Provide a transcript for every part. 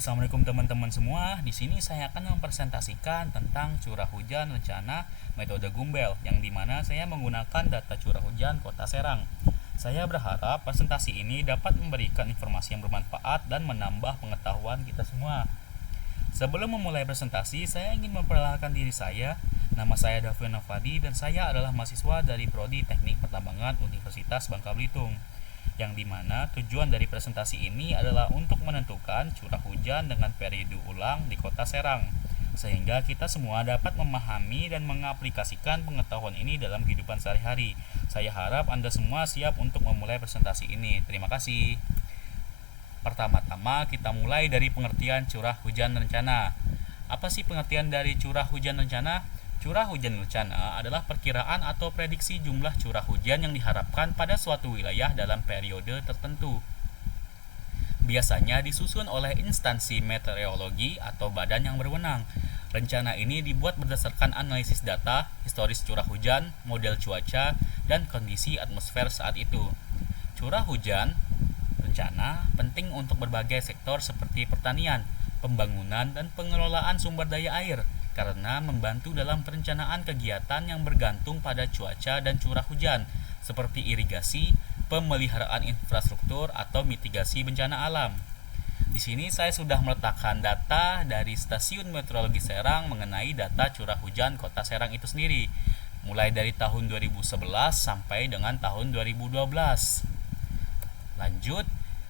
Assalamualaikum teman-teman semua. Di sini saya akan mempresentasikan tentang curah hujan rencana metode Gumbel, yang dimana saya menggunakan data curah hujan Kota Serang. Saya berharap presentasi ini dapat memberikan informasi yang bermanfaat dan menambah pengetahuan kita semua. Sebelum memulai presentasi, saya ingin memperkenalkan diri saya. Nama saya Davian Nafadi dan saya adalah mahasiswa dari Prodi Teknik Pertambangan Universitas Bangka Belitung, yang dimana tujuan dari presentasi ini adalah untuk menentukan curah hujan dengan periode ulang di Kota Serang, sehingga kita semua dapat memahami dan mengaplikasikan pengetahuan ini dalam kehidupan sehari-hari. Saya harap Anda semua siap untuk memulai presentasi ini. Terima kasih. Pertama-tama kita mulai dari pengertian curah hujan rencana. Apa sih pengertian dari curah hujan rencana? Curah hujan rencana adalah perkiraan atau prediksi jumlah curah hujan yang diharapkan pada suatu wilayah dalam periode tertentu. Biasanya disusun oleh instansi meteorologi atau badan yang berwenang. Rencana ini dibuat berdasarkan analisis data, historis curah hujan, model cuaca, dan kondisi atmosfer saat itu. Curah hujan rencana penting untuk berbagai sektor seperti pertanian, pembangunan, dan pengelolaan sumber daya air, karena membantu dalam perencanaan kegiatan yang bergantung pada cuaca dan curah hujan, seperti irigasi, pemeliharaan infrastruktur, atau mitigasi bencana alam. Di sini saya sudah meletakkan data dari Stasiun Meteorologi Serang mengenai data curah hujan Kota Serang itu sendiri, mulai dari tahun 2011 sampai dengan tahun 2012. Lanjut,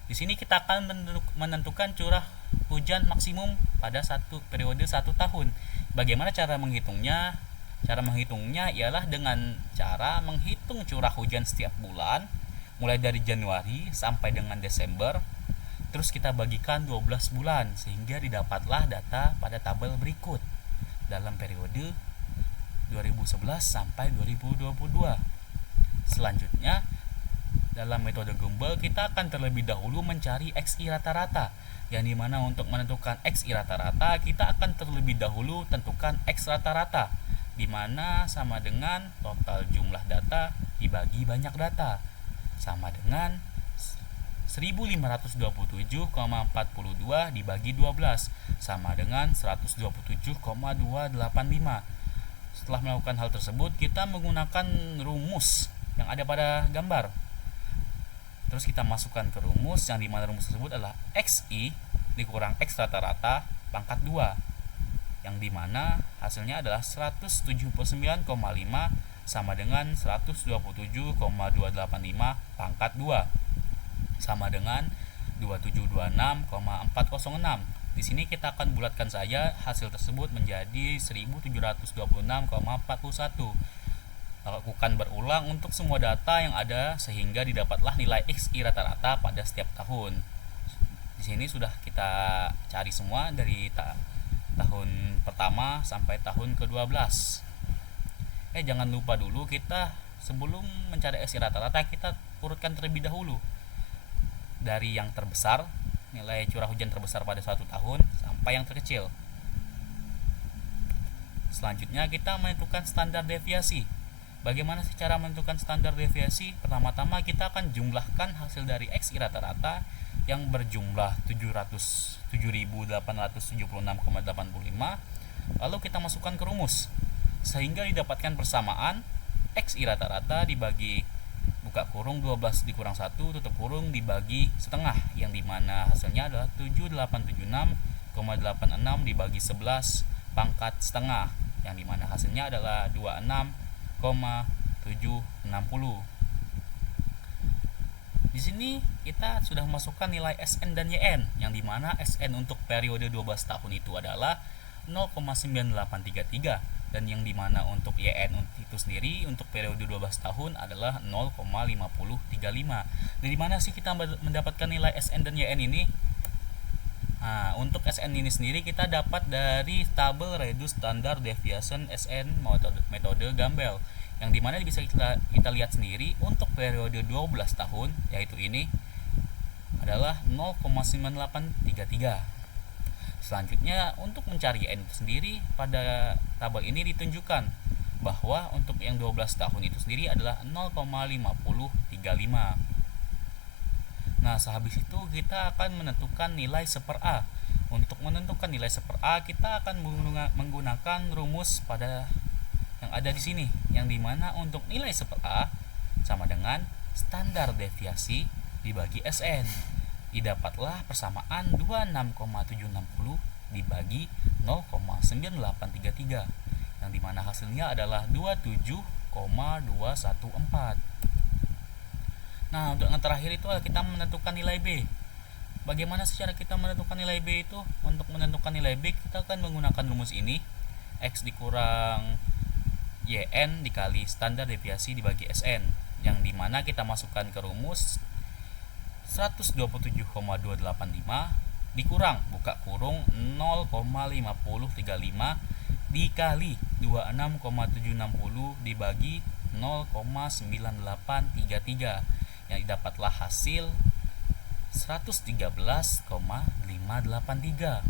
di sini kita akan menentukan curah hujan maksimum pada periode 1 tahun. Bagaimana cara menghitungnya? Cara menghitungnya ialah dengan cara menghitung curah hujan setiap bulan, mulai dari Januari sampai dengan Desember. Terus kita bagikan 12 bulan, sehingga didapatlah data pada tabel berikut dalam periode 2011 sampai 2022. Selanjutnya, dalam metode Gumbel kita akan terlebih dahulu mencari XI rata-rata, yang dimana untuk menentukan XI rata-rata kita akan terlebih dahulu tentukan X rata-rata, dimana sama dengan total jumlah data dibagi banyak data, sama dengan 1527,42 dibagi 12, sama dengan 127,285. Setelah melakukan hal tersebut, kita menggunakan rumus yang ada pada gambar. Terus kita masukkan ke rumus, yang dimana rumus tersebut adalah XI dikurang X rata-rata pangkat 2, yang dimana hasilnya adalah 179,5 sama dengan 127,285 pangkat 2 sama dengan 2726,406. Di sini kita akan bulatkan saja hasil tersebut menjadi 1726,41. Lakukan berulang untuk semua data yang ada sehingga didapatlah nilai XI rata-rata pada setiap tahun. Di sini sudah kita cari semua dari tahun pertama sampai tahun ke-12. Jangan lupa dulu, kita sebelum mencari XI rata-rata kita urutkan terlebih dahulu dari yang terbesar, nilai curah hujan terbesar pada suatu tahun, sampai yang terkecil. Selanjutnya kita menentukan standar deviasi. Bagaimana cara menentukan standar deviasi? Pertama-tama kita akan jumlahkan hasil dari XI rata-rata yang berjumlah 707.876,85, lalu kita masukkan ke rumus, sehingga didapatkan persamaan XI rata-rata dibagi buka kurung 12 dikurang 1 tutup kurung dibagi setengah, yang dimana hasilnya adalah 7876,86 dibagi 11 pangkat setengah, yang dimana hasilnya adalah 26,760. Di sini kita sudah masukkan nilai SN dan YN, yang dimana SN untuk periode 12 tahun itu adalah 0,9833, dan yang dimana untuk YN itu sendiri untuk periode 12 tahun adalah 0,5035. Dari mana sih kita mendapatkan nilai SN dan YN ini? Nah, untuk SN ini sendiri kita dapat dari tabel Reduced Standard Deviation SN metode Gumbel, yang dimana bisa kita lihat sendiri untuk periode 12 tahun, yaitu ini adalah 0,9833. Selanjutnya, untuk mencari N itu sendiri, pada tabel ini ditunjukkan bahwa untuk yang 12 tahun itu sendiri adalah 0,5035. Nah, sehabis itu kita akan menentukan nilai 1/A. Untuk menentukan nilai 1/A kita akan menggunakan rumus pada yang ada di sini, yang dimana untuk nilai 1/A sama dengan standar deviasi dibagi SN. Didapatlah persamaan 26,760 dibagi 0,9833, yang dimana hasilnya adalah 27,214. Nah, untuk yang terakhir itu kita menentukan nilai B. Bagaimana secara kita menentukan nilai B itu? Untuk menentukan nilai B kita akan menggunakan rumus ini, X dikurang YN dikali standar deviasi dibagi SN, yang dimana kita masukkan ke rumus 127,285 dikurang buka kurung 0,5035 dikali 26,760 dibagi 0,9833, yang didapatlah hasil 113,583.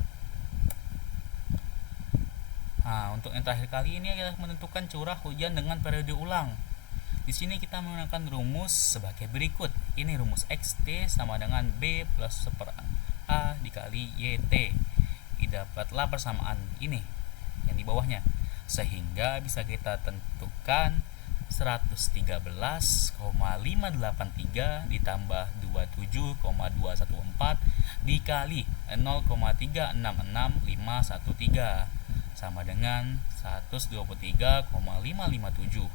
Nah, untuk yang terakhir kali ini adalah menentukan curah hujan dengan periode ulang. Di sini kita menggunakan rumus sebagai berikut. Ini rumus XT sama dengan B plus 1/A dikali YT. Didapatlah persamaan ini yang di bawahnya, sehingga bisa kita tentukan 113,583 ditambah 27,214 dikali 0,366513 sama dengan 123,557.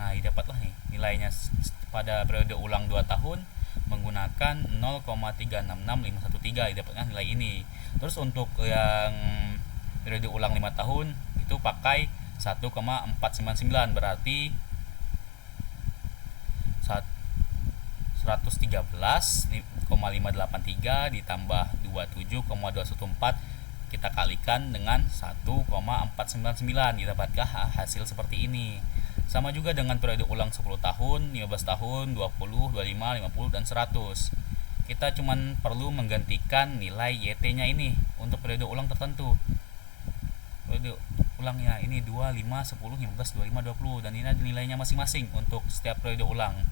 Nah, didapatlah nih nilainya pada periode ulang 2 tahun menggunakan 0,366513, didapatkan nilai ini. Terus untuk yang periode ulang 5 tahun itu pakai 1,499, berarti 113,583 ditambah 27,214 kita kalikan dengan 1,499, didapatkan hasil seperti ini. Sama juga dengan periode ulang 10 tahun, 15 tahun, 20, 25, 50 dan 100. Kita cuman perlu menggantikan nilai YT-nya ini untuk periode ulang tertentu. Periode ulangnya ini 2, 5, 10, 15, 25, 20, dan ini ada nilainya masing-masing untuk setiap periode ulang.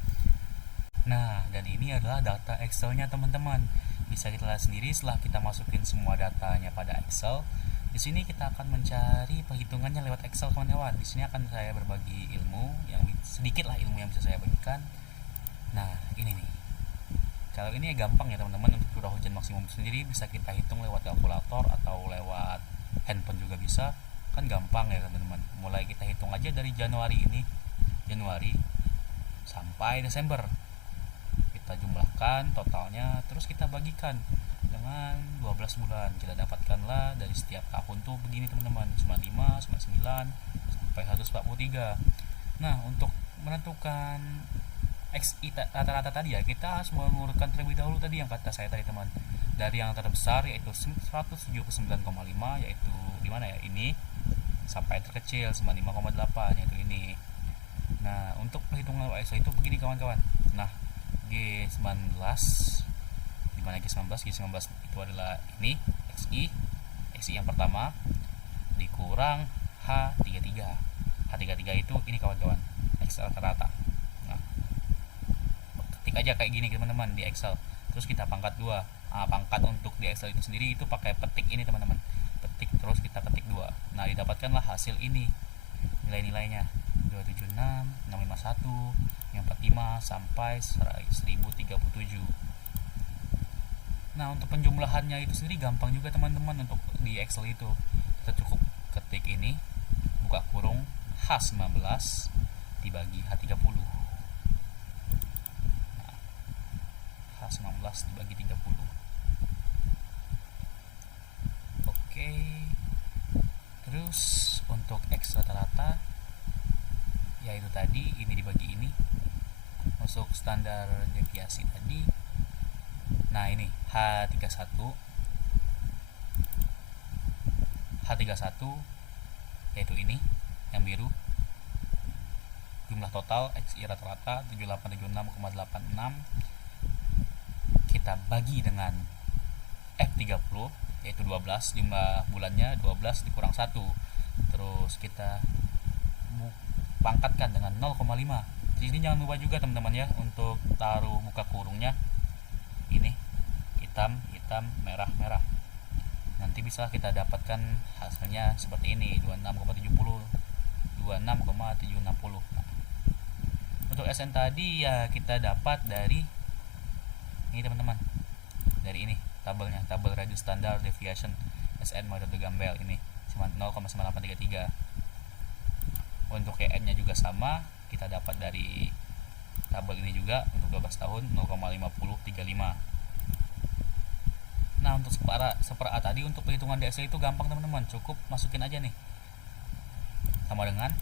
Nah, dan ini adalah data Excel-nya teman-teman. Bisa kita lihat sendiri setelah kita masukin semua datanya pada Excel. Di sini kita akan mencari perhitungannya lewat Excel, kawan-kawan. Di sini akan saya berbagi ilmu yang sedikit lah, ilmu yang bisa saya bagikan. Nah, ini nih. Kalau ini gampang ya teman-teman, untuk curah hujan maksimum sendiri bisa kita hitung lewat kalkulator atau lewat handphone juga bisa. Kan gampang ya teman-teman. Mulai kita hitung aja dari Januari sampai Desember. Kita jumlahkan totalnya, terus kita bagikan dengan 12 bulan. Kita dapatkanlah dari setiap tahun tuh begini teman-teman, 95, 99 sampai 143. Nah, untuk menentukan XI rata-rata tadi ya, kita harus mengurutkan terlebih dahulu tadi yang kata saya tadi teman. Dari yang terbesar yaitu 179,5, yaitu di mana ya? Ini sampai terkecil 95,8, yaitu ini. Nah, untuk perhitungan Excel itu begini kawan-kawan. Nah, G19 dimana G19 itu adalah ini XI yang pertama dikurang H33 itu ini kawan-kawan Excel rata-rata. Nah, ketik aja kayak gini teman-teman di Excel, terus kita pangkat 2. Pangkat untuk di Excel itu sendiri itu pakai petik ini teman-teman, petik terus kita ketik 2. Nah, didapatkanlah hasil ini nilai-nilainya 276, 651, 45 sampai 1037. Nah, untuk penjumlahannya itu sendiri gampang juga teman-teman. Untuk di Excel itu kita cukup ketik ini buka kurung H19 dibagi H30. Nah, H19 dibagi 30. Oke. Terus untuk X rata-rata yaitu tadi ini dibagi ini masuk standar deviasi tadi. Nah, ini H31 yaitu ini yang biru, jumlah total XI rata-rata 7876,86 kita bagi dengan F30 yaitu 12, jumlah bulannya 12 dikurang 1, terus kita pangkatkan dengan 0,5. Di sini jangan lupa juga teman-teman ya untuk taruh muka kurungnya ini hitam hitam merah. Nanti bisa kita dapatkan hasilnya seperti ini, 26,70, 26,760. Nah, untuk SN tadi ya kita dapat dari ini teman-teman, dari ini tabelnya, tabel radius standar deviation SN model de Gambel ini 0,9833. Untuk YN nya juga sama, kita dapat dari tabel ini juga untuk 12 tahun 0,5035. Nah, untuk super A tadi untuk perhitungan di Excel itu gampang teman-teman, cukup masukin aja nih sama dengan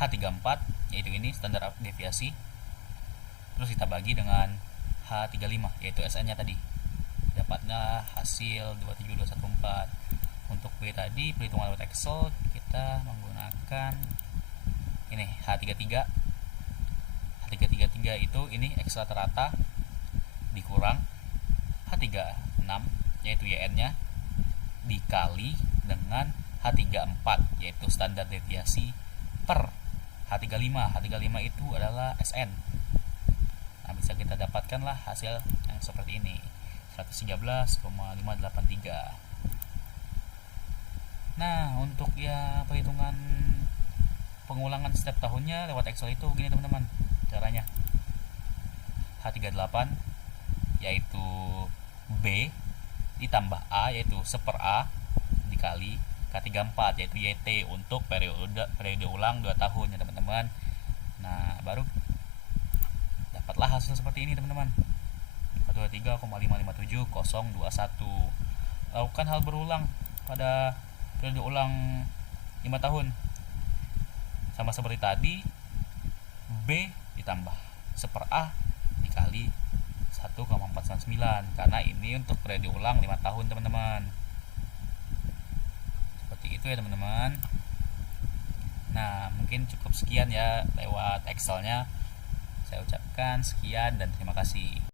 H34, yaitu ini standar deviasi, terus kita bagi dengan H35 yaitu SN nya tadi, dapatnya hasil 27214. Untuk B tadi perhitungan lewat Excel kita menggunakan ini H33 itu ini X rata-rata dikurang H36 yaitu YN nya dikali dengan H34 yaitu standar deviasi per H35 itu adalah SN. Nah, bisa kita dapatkan lah hasil yang seperti ini, 113,583. Nah, untuk ya perhitungan pengulangan setiap tahunnya lewat Excel itu gini teman-teman caranya. H38 yaitu B ditambah A yaitu seper A dikali K34 yaitu YT untuk periode ulang 2 tahun ya teman-teman. Nah, baru dapatlah hasil seperti ini teman-teman, 123,557021. Lakukan hal berulang pada periode ulang 5 tahun sama seperti tadi, B ditambah seper A dikali 1,499 karena ini untuk periode ulang 5 tahun teman-teman. Seperti itu ya teman-teman. Nah, mungkin cukup sekian ya lewat Excelnya. Saya ucapkan sekian dan terima kasih.